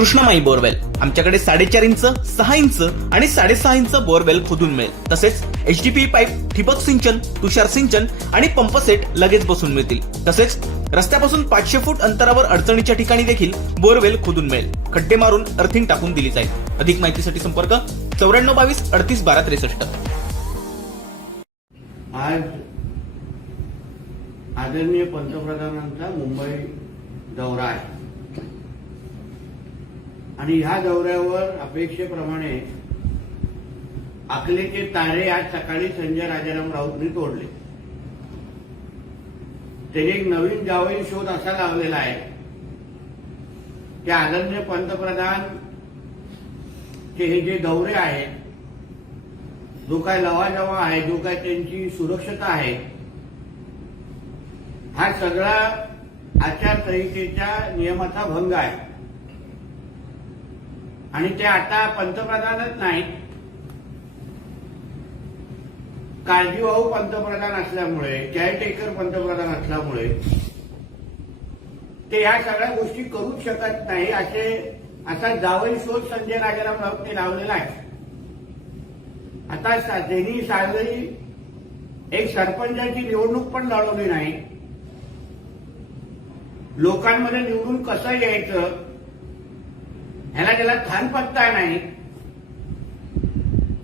कृष्णमाई borewell आमच्याकडे 4.5 inch 6 inch आणि 6.5 inch borewell खोदून मिळेल। तसेच एचडीपी पाईप, ठिबक सिंचन, तुषार सिंचन आणि पंप सेट लगेच बसून मिळतील। तसेच रस्त्यापासून 500 फूट अंतरावर अडचणीच्या ठिकाणी देखील बोरवेल खोदून मिळेल। खड्डे मारून अर्थिंग टाकून दिली जाईल। अधिक माहितीसाठी संपर्क 9422 38 12 63। आज आदरणीय पंतप्रधानांचा मुंबई दौरा आहे आणि ह्या दौऱ्यावर अपेक्षेप्रमाणे अकलेचे तारे आज सकाळी संजय राजाराम राऊतनी तोडले। त्याने एक नवीन जावई शोध असा लावलेला आहे की आदरणीय पंतप्रधान हे जे दौरे आहेत, जो काय लवाजवा आहे, जो काय त्यांची सुरक्षता आहे, हा सगळा आचारसंहितेच्या नियमाचा भंग आहे। आणि ते आता पंतप्रधानच नाही, काळजीवाहू पंतप्रधान असल्यामुळे, केअरटेकर पंतप्रधान असल्यामुळे ते ह्या सगळ्या गोष्टी करूच शकत नाही असा जावई शोध संजय राजाराम राऊतने लावलेला आहे। आता त्यांनी सार्वजनिक एक सरपंचाची निवडणूक पण लढवली नाही। लोकांमध्ये निवडून कसं यायचं ह्याला त्याला थानपत्ता नाही।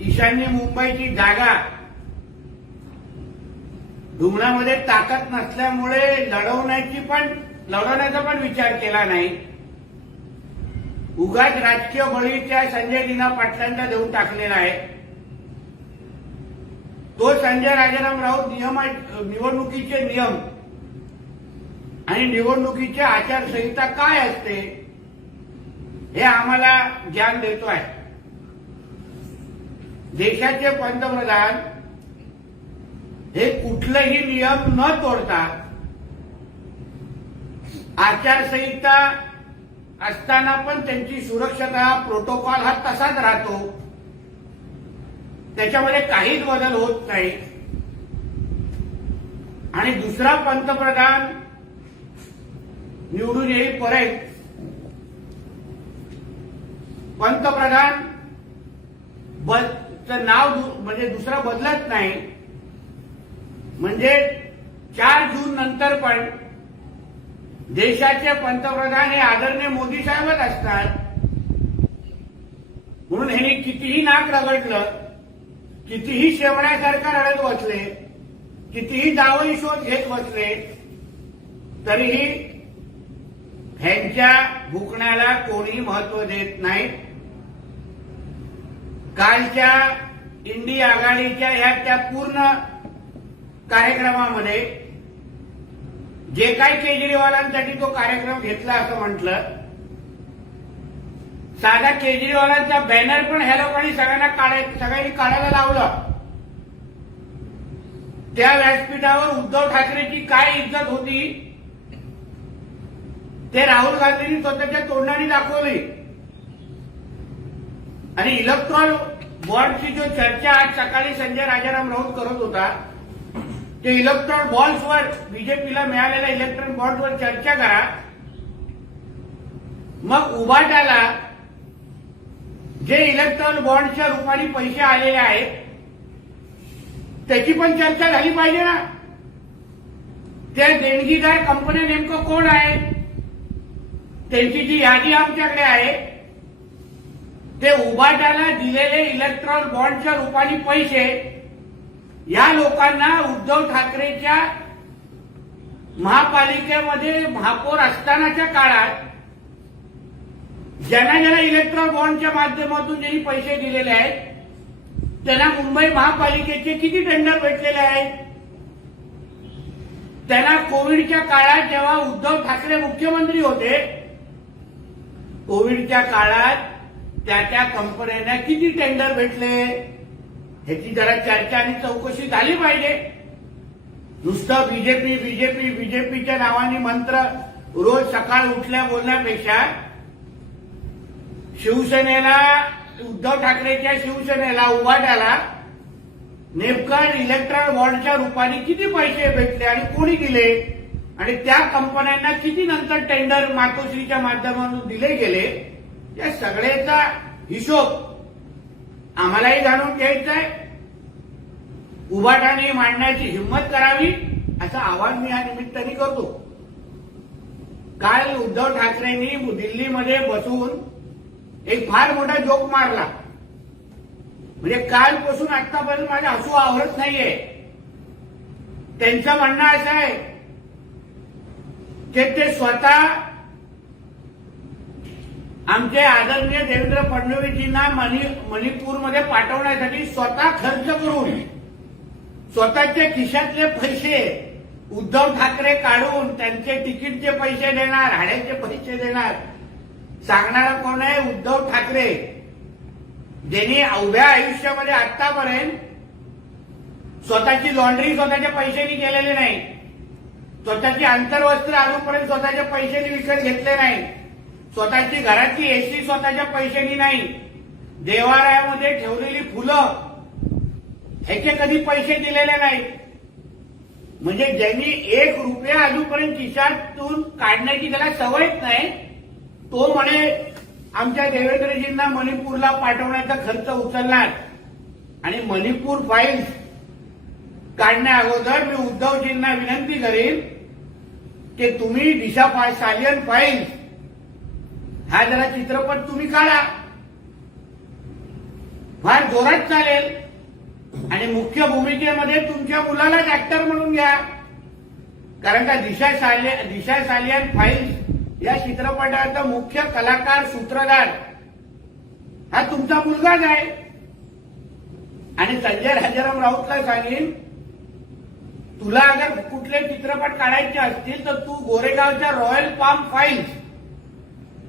ईशान्य मुंबईची जागा धुमणामध्ये ताकद नसल्यामुळे लढवण्याचा पण विचार केला नाही। उगाच राजकीय बळीच्या संजय दिना पाटलांचा देऊन टाकलेला आहे। तो संजय राजाराम राऊत निवडणुकीचे नियम आणि निवडणुकीची आचारसंहिता काय असते हे आम्हाला ज्ञान देतो आहे। देशाचे पंतप्रधान हे कुठलेही नियम न तोडता आचारसंहिता असताना पण त्यांची सुरक्षता प्रोटोकॉल हा तसाच राहतो, त्याच्यामध्ये काहीच बदल होत नाही। आणि दुसरा पंतप्रधान निवडून येईपर्यंत पंतप्रधान नाव म्हणजे दुसरा बदलत नाही। म्हणजे 4 जून नंतर पण देशाचे पंतप्रधान हे आदरणीय मोदी साहेबच असतात। म्हणून ह्यांनी कितीही नाक रगडलं, कितीही शेवण्यासारखा रडत बसले, कितीही जावई शोध घेत बसले, तरीही ह्यांच्या भुकण्याला कोणी महत्व देत नाही। कालच्या इंडी आघाडीच्या या त्या पूर्ण कार्यक्रमामध्ये जे काही केजरीवालांसाठी तो कार्यक्रम घेतला असं म्हटलं, साधा केजरीवालांचा बॅनर पण ह्या लोकांनी सगळ्यांनी काढायला लावलं। त्या व्यासपीठावर उद्धव ठाकरेची काय इज्जत होती ते राहुल गांधींनी स्वतःच्या तोंडाने दाखवली। आणि इलेक्ट्रॉल बॉन्डची जो चर्चा आज सकाळी संजय राजाराम राऊत करत होता, ते इलेक्ट्रॉल बॉन्ड्सवर बीजेपीला मिळालेल्या इलेक्ट्रॉल बॉन्ड्सवर चर्चा करा। मग उभाटाला जे इलेक्ट्रॉल बॉन्डच्या रूपाने पैसे आलेले आहेत त्याची पण चर्चा झाली पाहिजे ना। त्या देणगीदार कंपन्या नेमकं कोण आहे, त्यांची जी यादी आमच्याकडे आहे, ते उभाटाला दिलेले इलेक्ट्रॉल बॉन्डच्या रूपाने पैसे या लोकांना उद्धव ठाकरेच्या महापालिकेमध्ये महापौर असतानाच्या काळात ज्यांना इलेक्ट्रॉल बॉन्डच्या माध्यमातून ज्यांनी पैसे दिलेले आहेत त्यांना मुंबई महापालिकेचे किती टेंडर भेटलेले आहेत? त्यांना कोविडच्या काळात जेव्हा उद्धव ठाकरे मुख्यमंत्री होते, कोविडच्या काळात त्या कंपन्यांना किती टेंडर भेटले ह्याची जरा चर्चा आणि चौकशी झाली पाहिजे। नुसतं बीजेपीच्या नावाने मंत्र रोज सकाळ उठल्या बोलण्यापेक्षा शिवसेनेला, उद्धव ठाकरेच्या शिवसेनेला, उभाट्याला नेमकं इलेक्ट्रॉल बॉन्डच्या रूपाने किती पैसे भेटले आणि कोणी दिले आणि त्या कंपन्यांना किती नंतर टेंडर मातोश्रीच्या माध्यमातून दिले गेले या सगळ्याचा हिशोब आम्हालाही जाणून घ्यायचा आहे. उभाटाने मांडण्याची हिंमत करावी असा आवाज मी या निमित्ताने करतो. काल उद्धव ठाकरेंनी दिल्लीमध्ये बसून एक फार मोठा जोक मारला. म्हणजे कालपासून आतापर्यंत माझं हसू आवरत नाहीये. त्यांचं म्हणणं असं आहे की ते स्वतः आमचे आदरणीय देवेंद्र फडणवीसजींना मणिपूरमध्ये पाठवण्यासाठी स्वतः खर्च करून स्वतःच्या खिशातले पैसे उद्धव ठाकरे काढून त्यांचे तिकीटचे पैसे देणार, भाड्याचे पैसे देणार. सांगणारा कोण आहे? उद्धव ठाकरे, ज्यांनी उभ्या आयुष्यामध्ये आतापर्यंत स्वतःची लॉन्ड्री स्वतःच्या पैशांनी केलेली नाही, स्वतःची अंतर्वस्त्र अजूनपर्यंत स्वतःच्या पैशांनी विकत घेतले नाही, स्वतःची घराची एसी स्वतःच्या पैशांनी नाही, देवालयामध्ये ठेवलेली फुलं ह्याचे कधी पैसे दिलेले नाही. म्हणजे ज्यांनी 1 रुपया अजूनपर्यंत खिशातून काढण्याची त्याला सवयच नाही, तो म्हणे आमच्या देवेंद्रजींना मणिपूरला पाठवण्याचा खर्च उचलणार. आणि मणिपूर फाईल्स काढण्या अगोदर मी उद्धवजींना विनंती करीन की तुम्ही दिशा सालियन फाईल्स हा जरा चित्रपट तुम्ही काढा, फार जोरात चालेल. आणि मुख्य भूमिकेमध्ये तुमच्या मुलालाच ऍक्टर म्हणून घ्या. कारण का दिशा सालियन फाईल्स या चित्रपटाचा मुख्य कलाकार, सूत्रधार हा तुमचा मुलगाच आहे. आणि संजय राजाराम राऊतला सांगेन, तुला अगर कुठले चित्रपट काढायचे असतील तर तू गोरेगावच्या रॉयल पाम फाईल्स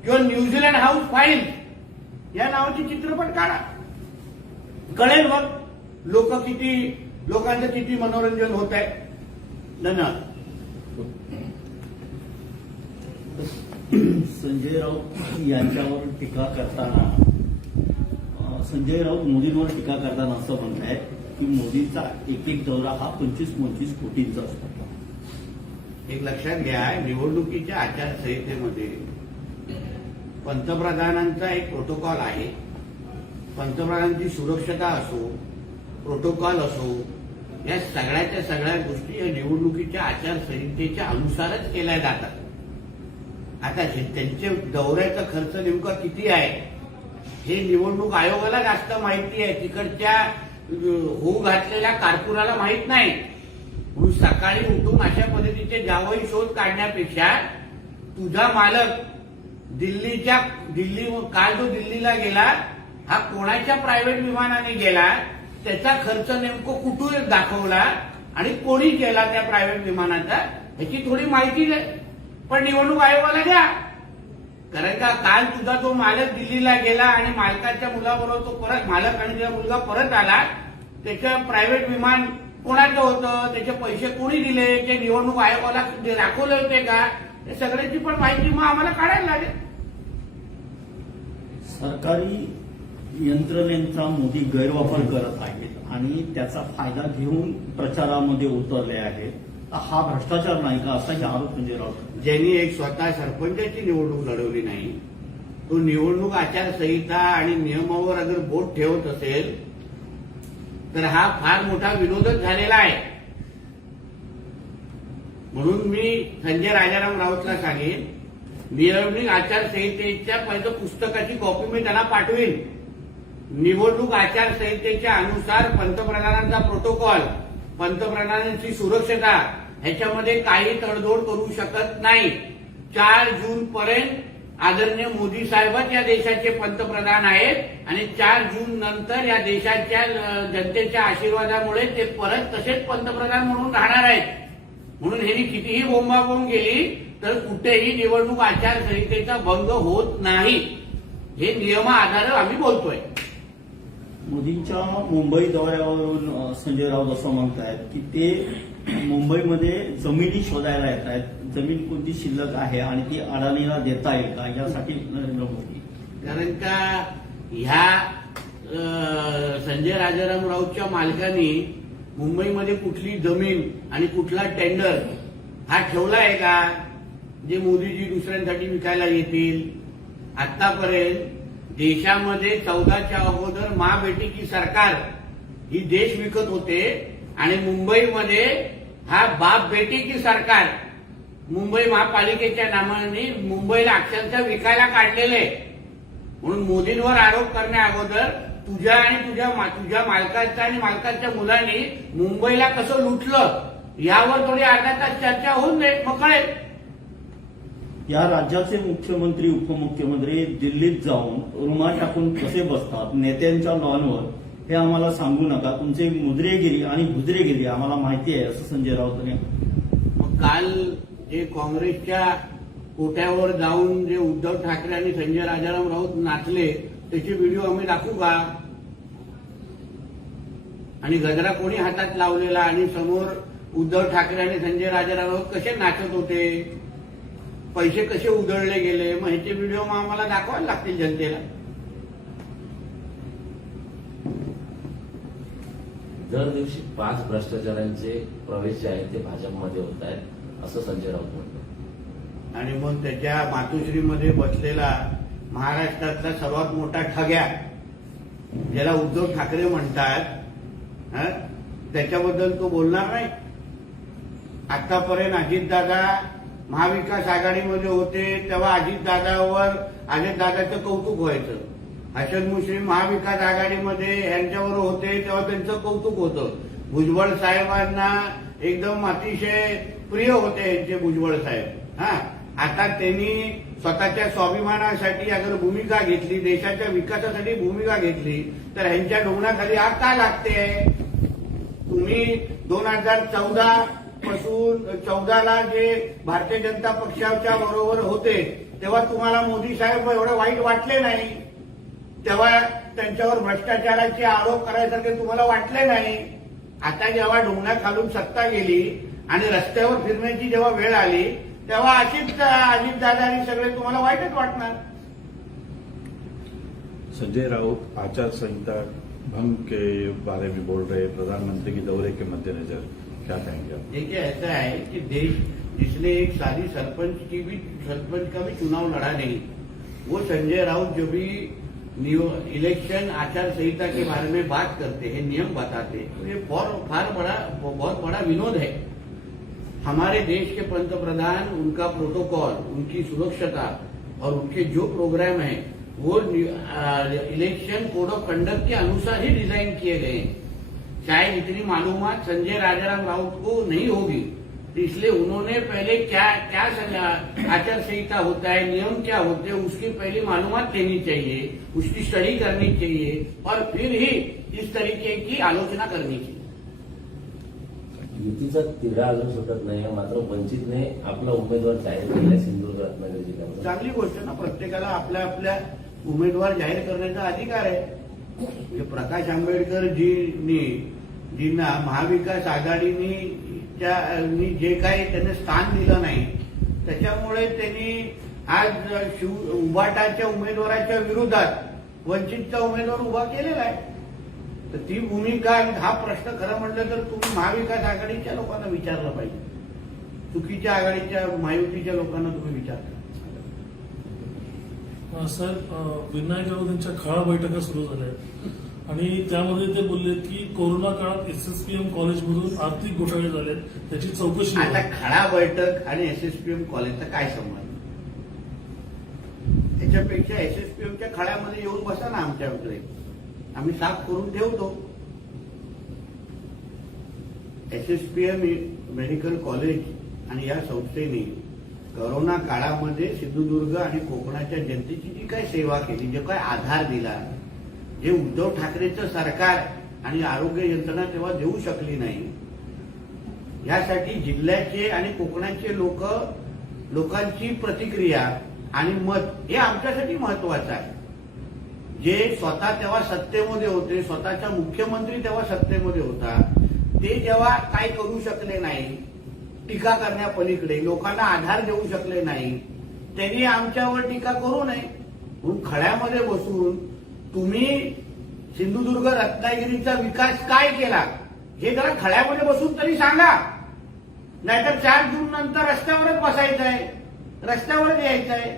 किंवा न्यूझीलंड हाऊस फाईल्स या नावाचे चित्रपट काढा. कळेल मग लोकांचं किती मनोरंजन होत आहे. धन्यवाद. संजय राऊत यांच्यावर टीका करताना संजय राऊत मोदींवर टीका करताना असं म्हणतायत की मोदींचा एक दौरा हा 25-25 कोटींचा असतो. एक लक्षात घ्या, निवडणुकीच्या आचारसंहितेमध्ये पंतप्रधानांचा एक प्रोटोकॉल आहे. पंतप्रधानांची सुरक्षता असो, प्रोटोकॉल असो, या सगळ्याच्या सगळ्या गोष्टी या निवडणुकीच्या आचारसंहितेच्या अनुसारच केल्या जातात. आता त्यांच्या दौऱ्याचा खर्च नेमका किती आहे हे निवडणूक आयोगाला जास्त माहिती आहे, तिकडच्या होऊ घातलेल्या कारकुनाला माहीत नाही. म्हणून सकाळी उठून अशा पद्धतीचे जावई शोध काढण्यापेक्षा तुझा मालक काल जो दिल्लीला गेला हा कोणाच्या प्रायव्हेट विमानाने गेला, त्याचा खर्च नेमकं कुठून दाखवला आणि कोणी केला त्या प्रायव्हेट विमानाचा ह्याची थोडी माहिती पण निवडणूक आयोगाला द्या. कारण का काल तुझा तो मालक दिल्लीला गेला आणि मालकाच्या मुलाबरोबर तो परत मालक आणि त्याचा मुलगा परत आला, त्याचं प्रायव्हेट विमान कोणाचं होतं, त्याचे पैसे कोणी दिले, ते निवडणूक आयोगाला दाखवले होते का, या सगळ्याची पण माहिती मग आम्हाला काढायला लागेल. सरकारी यंत्रणेचा मोदी गैरवापर करत आहेत आणि त्याचा फायदा घेऊन प्रचारामध्ये उतरले आहेत. हा भ्रष्टाचार नाही का, असाही आरोप संजय राऊत. ज्यांनी एक स्वतः सरपंचाची निवडणूक लढवली नाही, तो निवडणूक आचारसंहिता आणि नियमावर अगर बोट ठेवत असेल तर हा फार मोठा विरोधच झालेला आहे. म्हणून मी संजय राजाराम राऊतला सांगेन, निवडणूक आचारसंहितेच्या पहिलं पुस्तकाची कॉपी मी त्यांना पाठवीन. निवडणूक आचारसंहितेच्या अनुसार पंतप्रधानांचा प्रोटोकॉल, पंतप्रधानांची सुरक्षता ह्याच्यामध्ये काही तडजोड करू शकत नाही. 4 जून पर्यंत आदरणीय मोदी साहेबच या देशाचे पंतप्रधान आहेत आणि 4 जून नंतर या देशाच्या जनतेच्या आशीर्वादामुळे ते परत तसेच पंतप्रधान म्हणून राहणार आहेत. म्हणून हे कितीही बोंबाबोंब गेली तर कुठेही निवडणूक आचारसंहितेचा भंग होत नाही. हे नियमाआधारे आम्ही बोलतोय. मोदींच्या मुंबई दौऱ्यावरून संजय राऊत असं म्हणतायत की ते मुंबईमध्ये जमिनी शोधायला येत आहेत. जमीन कोणती शिल्लक आहे आणि ती अडाणीला देता येईल का, यासाठी नरेंद्र मोदी. कारण का ह्या संजय राजाराम राऊतच्या मालकांनी मुंबईमध्ये कुठली जमीन आणि कुठला टेंडर हा ठेवला आहे का जे मोदीजी दुसऱ्यांसाठी विकायला येतील. आतापर्यंत देशामध्ये 14च्या अगोदर माँ बेटी की सरकार ही देश विकत होते आणि मुंबईमध्ये हा बाप बेटी की सरकार मुंबई महापालिकेच्या नावाने मुंबईला अक्षरशः विकायला काढलेले आहे. म्हणून मोदींवर आरोप करण्या अगोदर तुझ्या आणि तुझ्या मालकाच्या आणि मालकाच्या मुलांनी मुंबईला कसं लुटलं यावर थोडी अर्धा तास चर्चा होऊन दे, मग कळेल. या राज्याचे मुख्यमंत्री उपमुख्यमंत्री दिल्लीत जाऊन रुमाल टाकून कसे बसतात नेत्यांच्या लॉनवर हे आम्हाला सांगू नका. तुमची मुद्रेगिरी आणि भुद्रेगिरी आम्हाला माहिती आहे असं संजय राऊत यांनी. मग काल जे काँग्रेसच्या कोट्यावर जाऊन जे उद्धव ठाकरे आणि संजय राजाराम राऊत नाचले त्याचे व्हिडिओ आम्ही दाखवू का? आणि गजरा कोणी हातात लावलेला आणि समोर उद्धव ठाकरे आणि संजय राजाराम राऊत कसे नाचत होते, पैसे कसे उधळले गेले, मग ह्याचे व्हिडिओ मग आम्हाला दाखवायला लागतील जनतेला. दर दिवशी 5 भ्रष्टाचारांचे प्रवेश जे आहेत ते भाजपमध्ये होत आहेत असं संजय राऊत म्हणतात. आणि मग त्याच्या मातोश्रीमध्ये बसलेला महाराष्ट्रातला सर्वात मोठा ठग्या ज्याला उद्धव ठाकरे म्हणतात, त्याच्याबद्दल तो बोलणार नाही. आतापर्यंत अजितदादा महाविकास आघाडीमध्ये होते तेव्हा अजितदादाचं कौतुक व्हायचं. हसन मुश्रीफ महाविकास आघाडीमध्ये यांच्यावर होते तेव्हा त्यांचं कौतुक होतं. भुजबळ साहेबांना एकदम अतिशय प्रिय होते यांचे भुजबळ साहेब. आता त्यांनी स्वतःच्या स्वाभिमानासाठी अगर भूमिका घेतली, देशाच्या विकासासाठी भूमिका घेतली तर ह्यांच्या डोंगराखाली आग का लागते? तुम्ही 2014 पासून 14ला जे भारतीय जनता पक्षाच्या बरोबर होते तेव्हा तुम्हाला मोदी साहेब एवढे वाईट वाटले नाही, तेव्हा त्यांच्यावर भ्रष्टाचाराचे आरोप करायसारखे तुम्हाला वाटले नाही. आता जेव्हा डोंगराखालून सत्ता गेली आणि रस्त्यावर फिरण्याची जेव्हा वेळ आली तेव्हा अजितदादा आणि सगळे तुम्हाला वाईटच वाटणार. संजय राउत आचार संहिता भंग के बारे में बोल रहे, प्रधानमंत्री के दौरे के मद्देनजर क्या कहेंगे आप? देखिए ऐसा है कि देश जिसने एक सारी सरपंच का भी चुनाव लड़ा नहीं, वो संजय राउत जो भी इलेक्शन आचार संहिता के बारे में बात करते हैं, नियम बताते हैं, तो ये बहुत बड़ा विनोद है. हमारे देश के पंतप्रधान, उनका प्रोटोकॉल, उनकी सुरक्षता और उनके जो प्रोग्राम है वो इलेक्शन कोड ऑफ कंडक्ट के अनुसार ही डिजाइन किए गए हैं. शायद इतनी मालूमात संजय राजाराम राउत को नहीं होगी, इसलिए उन्होंने पहले क्या आचार संहिता होता है, नियम क्या होते हैं, उसकी पहली मालूमात लेनी चाहिए, उसकी स्टडी करनी चाहिए और फिर ही इस तरीके की आलोचना करनी चाहिए. युतीचा तिढा अजून सुटत नाही, मात्र वंचितने आपला उमेदवार जाहीर केला सिंधुदुर्ग रत्नागिरी जिल्ह्यामध्ये. चांगली गोष्ट ना, प्रत्येकाला आपल्या आपल्या उमेदवार जाहीर करण्याचा अधिकार आहे. म्हणजे प्रकाश आंबेडकर जींना महाविकास आघाडीनी जे काही त्यांना स्थान दिलं नाही त्याच्यामुळे त्यांनी आज उभाटाच्या उमेदवाराच्या विरोधात वंचितचा उमेदवार उभा केलेला आहे. तर ती भूमिका आणि हा प्रश्न खरं म्हटलं तर तुम्ही महाविकास आघाडीच्या लोकांना विचारलं पाहिजे, चुकीच्या आघाडीच्या महायुतीच्या लोकांना तुम्ही विचारता. सर, विनायक राऊत यांच्या खळा बैठका सुरू झाल्या आणि त्यामध्ये ते बोलले की कोरोना काळात एसएसपीएम कॉलेजमधून आर्थिक घोटाळे झाले, त्याची चौकशी. आता खळा बैठक आणि एसएसपीएम कॉलेजचा काय संबंध? त्याच्यापेक्षा एसएसपीएमच्या खळ्यामध्ये येऊन बसा ना आमच्याकडे, आम्ही साफ करून ठेवतो. एसएसपीएम मेडिकल कॉलेज आणि या संस्थेने कोरोना काळामध्ये सिंधुदुर्ग आणि कोकणाच्या जनतेची जी काही सेवा केली, जो काही आधार दिला, जे उद्धव ठाकरेचं सरकार आणि आरोग्य यंत्रणा तेव्हा देऊ शकली नाही, यासाठी जिल्ह्याचे आणि कोकणाचे लोकांची प्रतिक्रिया आणि मत हे आमच्यासाठी महत्वाचं आहे. जे स्वतः तेव्हा सत्तेमध्ये होते, स्वतःचा मुख्यमंत्री तेव्हा सत्तेमध्ये होता, ते जेव्हा काय करू शकले नाही, टीका करण्यापलीकडे लोकांना आधार देऊ शकले नाही, त्यांनी आमच्यावर टीका करू नये म्हणून खळ्यामध्ये बसून तुम्ही सिंधुदुर्ग रत्नागिरीचा विकास काय केला हे जरा खळ्यामध्ये बसून तरी सांगा. नाहीतर 4 जून नंतर रस्त्यावरच बसायचं आहे, रस्त्यावरच यायचं आहे.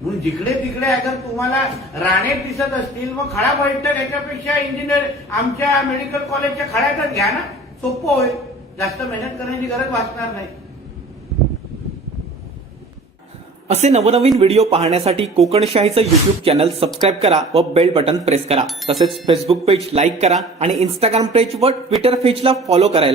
म्हणून जिकडे तिकडे अगर तुम्हाला राणे दिसत असतील मग खडा बैठक याच्यापेक्षा इंजिनियर आमच्या मेडिकल कॉलेजच्या खड्यातच घ्या ना, सोपं होईल. जास्त मेहनत करण्याची गरज भासणार नाही. असे नवनवीन व्हिडिओ पाहण्यासाठी कोकणशाहीचं युट्यूब चॅनल सबस्क्राईब करा व बेल बटन प्रेस करा. तसेच फेसबुक पेज लाईक करा आणि इंस्टाग्राम पेज व ट्विटर पेजला फॉलो करायला